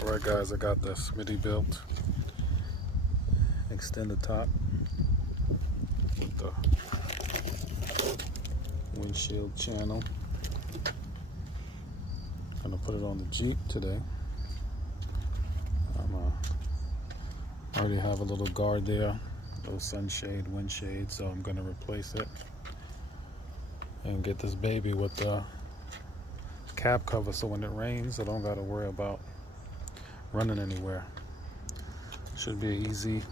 Alright guys, I got the Smittybilt extended top with the windshield channel. Gonna put it on the Jeep today. I already have a little guard there, little sunshade, windshade, so I'm gonna replace it and get this baby with the cab cover, so when it rains I don't gotta worry about running anywhere. Should be an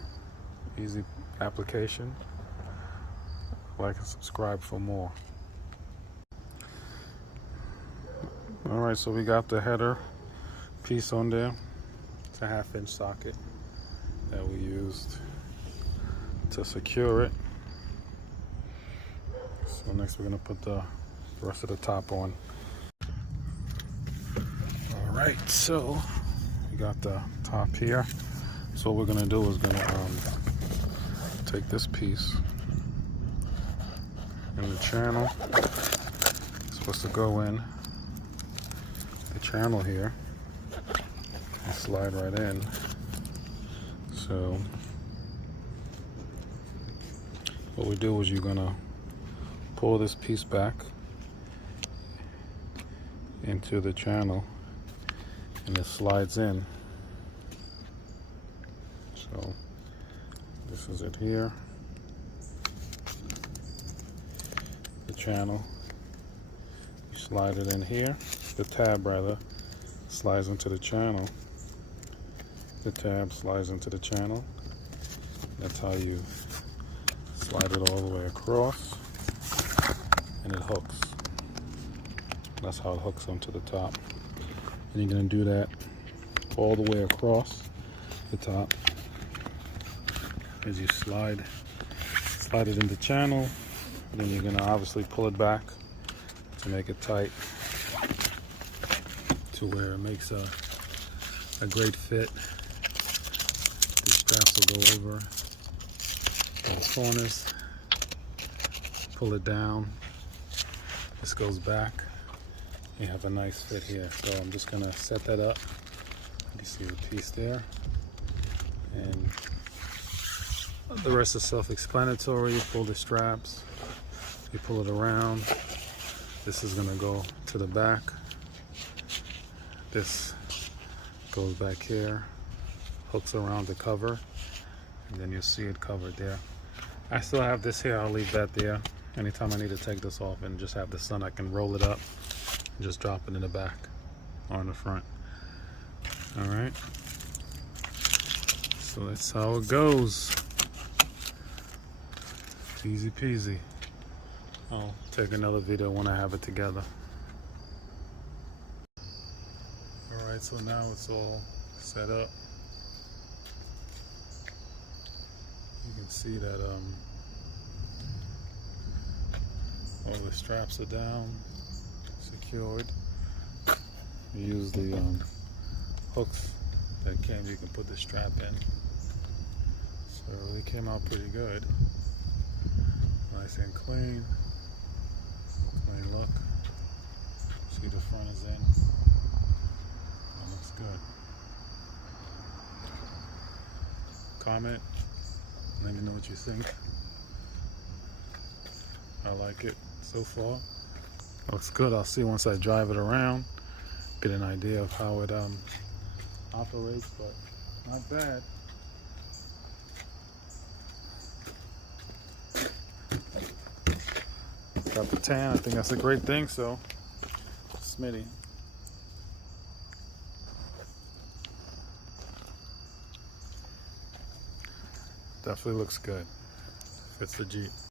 easy application. Like and subscribe for more. Alright, so we got the header piece on there. It's a 1/2-inch socket that we used to secure it. So next we're gonna put the rest of the top on. Alright, so we got the top here. So what we're gonna do is gonna take this piece in the channel. It's supposed to go in the channel here and slide right in. So what we do is you're gonna pull this piece back into the channel and it slides in. So this is it here, the channel. You slide it in here, the tab rather slides into the channel. The tab slides into the channel. That's how you slide it all the way across, and it hooks. That's how it hooks onto the top. And you're going to do that all the way across the top as you slide it in the channel. And then you're going to obviously pull it back to make it tight to where it makes a great fit. The straps will go over all the corners. Pull it down. This goes back. You have a nice fit here. So I'm just gonna set that up. You see the piece there, and the rest is self-explanatory. You pull the straps, you pull it around. This is gonna go to the back. This goes back here, hooks around the cover, and then you'll see it covered there. I still have this here. I'll leave that there. Anytime I need to take this off and just have the sun, I can roll it up and just drop it in the back or in the front. All right, so that's how it goes. Easy peasy. I'll take another video when I have it together. All right, so now it's all set up. You can see that all the straps are down, secured. You use the hooks that you can put the strap in. So it really came out pretty good. Nice and clean look. See, the front is in. That looks good. Comment, let me know what you think. I like it so far. Looks good. I'll see once I drive it around, get an idea of how it operates, but not bad. Got the tan. I think that's a great thing. So, Smitty. Definitely looks good. Fits the Jeep.